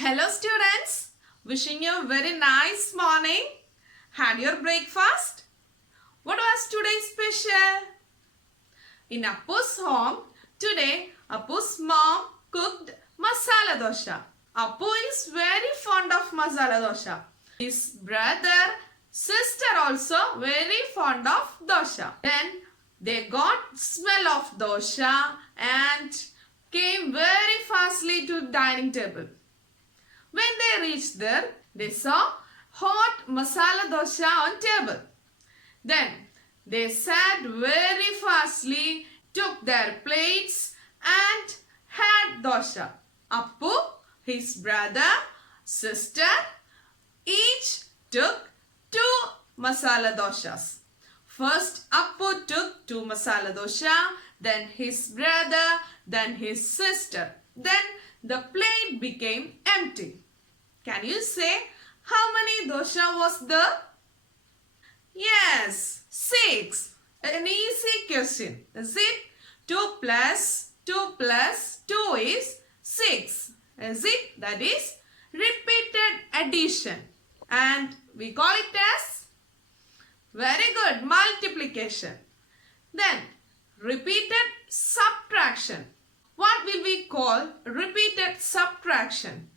Hello students, wishing you a very nice morning. Had your breakfast? What was today's special? In Appu's home, today Appu's mom cooked masala dosha. Appu is very fond of masala dosha. His brother, sister also very fond of dosha. Then they got smell of dosha and came very fastly to dining table. When they reached there, they saw hot masala dosha on table. Then they sat very fastly, took their plates and had dosha. Appu, his brother, sister, each took 2 masala doshas. First Appu took 2 masala dosha, then his brother, then his sister. Then the plate became empty. Can you say how many dosha was there? Yes, 6. An easy question. Is it? 2 plus 2 plus 2 is 6. Is it? That is repeated addition. And we call it as very good multiplication. Then repeated subtraction. What will we call repeated subtraction?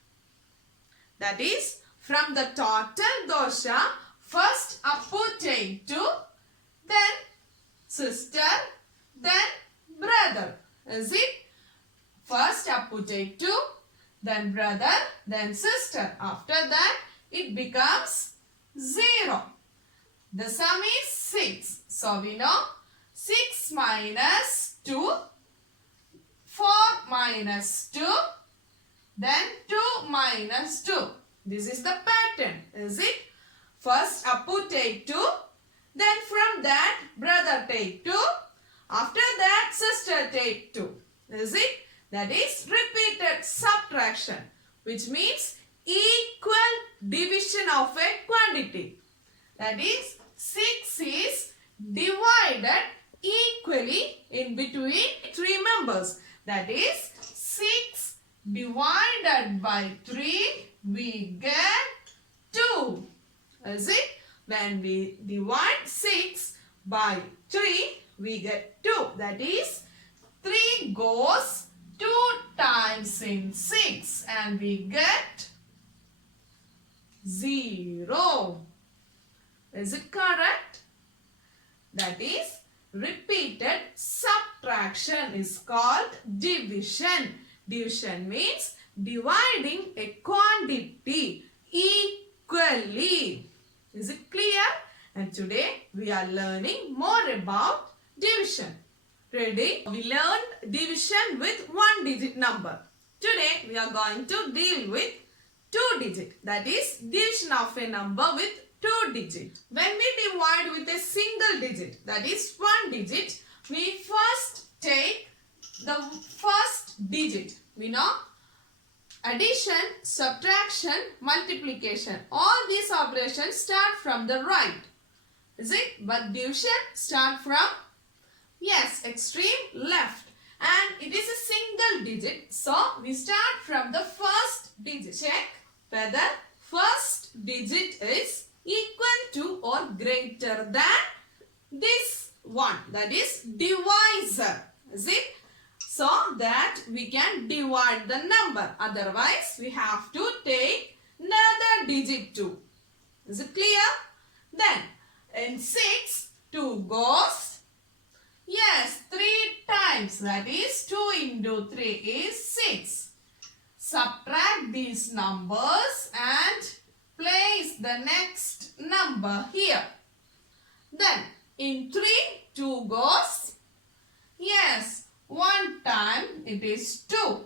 That is, from the total dosha, first Appu take 2, then sister, then brother. Is it? First Appu take 2, then brother, then sister. After that, it becomes 0. The sum is 6. So we know 6 minus 2, 4 minus 2, then 2 minus 2. This is the pattern, is it? First Appu take 2, then from that brother take 2, after that sister take 2. Is it? That is repeated subtraction, which means equal division of a quantity. That is, 6 is divided equally in between 3 members. That is, 6 divided by 3, we get 2. Is it? When we divide 6 by 3, we get 2. That is, 3 goes 2 times in 6 and we get 0. Is it correct? That is, repeated subtraction is called division. Division means dividing a quantity equally. Is it clear? And today we are learning more about division. Ready? We learned division with 1-digit number. Today we are going to deal with 2-digit. That is division of a number with 2 digits. When we divide with a single digit, that is 1 digit, we first take the first digit. We know addition, subtraction, multiplication. All these operations start from the right. Is it? But division start from, yes, extreme left. And it is a single digit. So we start from the first digit. Check whether first digit is equal to or greater than this one, that is divisor. Is it? So that we can divide the number. Otherwise, we have to take another digit too. Is it clear? Then in 6, 2 goes, yes, 3 times. That is 2 into 3 is 6. Subtract these numbers and place the next number here. Then in 3, 2 goes, yes, 1 time it is 2.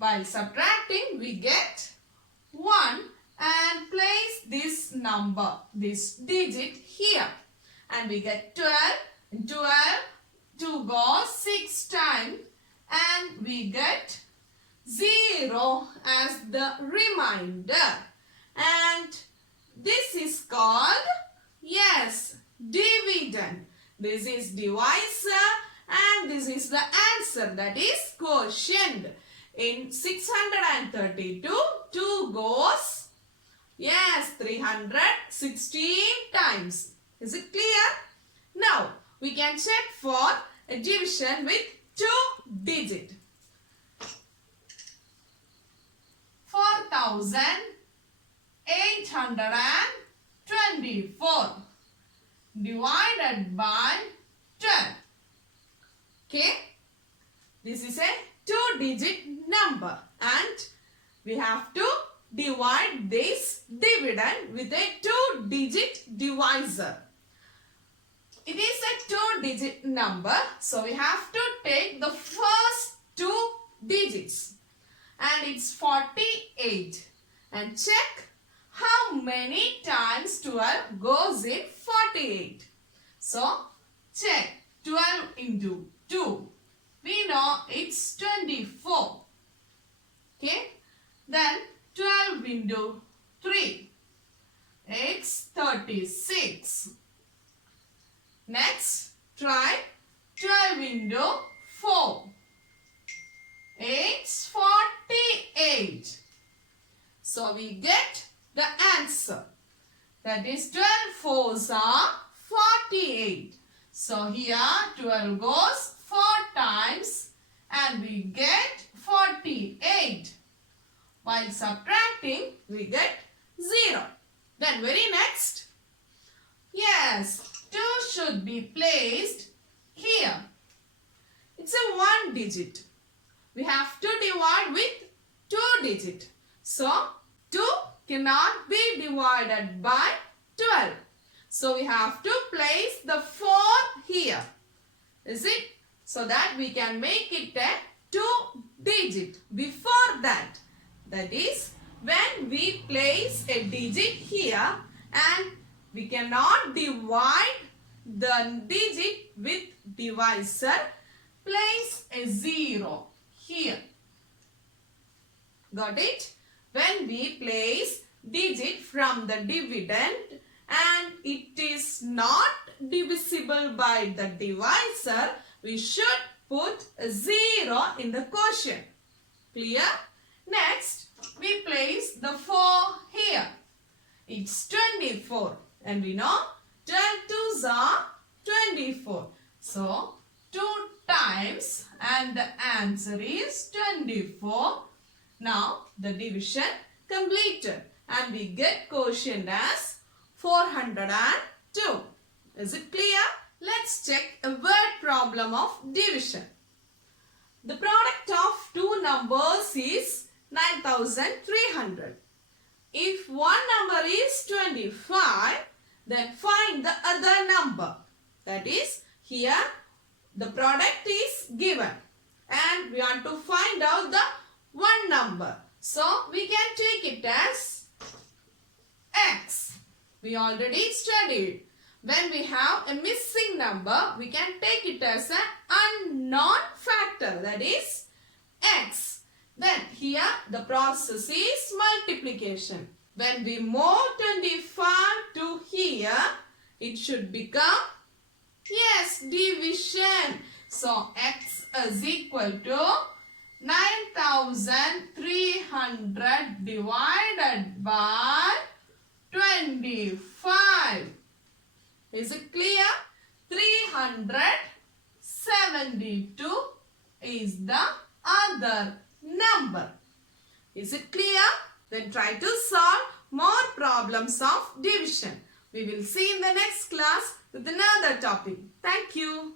By subtracting we get 1 and place this number, this digit here. And we get 12. In 12, 2 goes 6 times and we get 0 as the remainder. And this is called, yes, dividend. This is divisor and this is the answer, that is quotient. In 632, 2 goes, yes, 316 times. Is it clear? Now, we can check for a division with 2 digits. 4,824 divided by 12. Okay. This is a 2-digit number and we have to divide this dividend with a 2-digit divisor. It is a 2-digit number, so we have to take the first 2 digits and it's 48 and check how many times 12 goes in 48. So check 12 into 2. We know it's 24. Okay. Then 12 into 3. It's 36. Next, try 12 into 4. It's 48. So we get the answer. That is 12 fours are 48. So here 12 goes 4 times and we get 48. While subtracting, we get 0. Then very next, yes, 2 should be placed here. It's a 1 digit. We have to divide with 2 digits. So, 2 cannot be divided by 12. So, we have to place the 4 here. Is it? So that we can make it a 2 digit. Before that, that is when we place a digit here and we cannot divide the digit with divisor, place a 0 here. Got it? When we place digit from the dividend and it is not divisible by the divisor, we should put a 0 in the quotient. Clear? Next, we place the 4 here. It's 24 and we know 12 twos are 24. So, 2 times and the answer is 24. Now, the division completed and we get quotient as 402. Is it clear? Let's check a word problem of division. The product of 2 numbers is 9,300. If one number is 25, then find the other number. That is, here the product is given and we want to find out the one number. So, we can take it as x. We already studied. When we have a missing number, we can take it as an unknown factor, that is x. Then here the process is multiplication. When we move 25 to here, it should become, yes, division. So x is equal to 9,300 divided by 25. Is it clear? 372 is the other number. Is it clear? Then try to solve more problems of division. We will see in the next class with another topic. Thank you.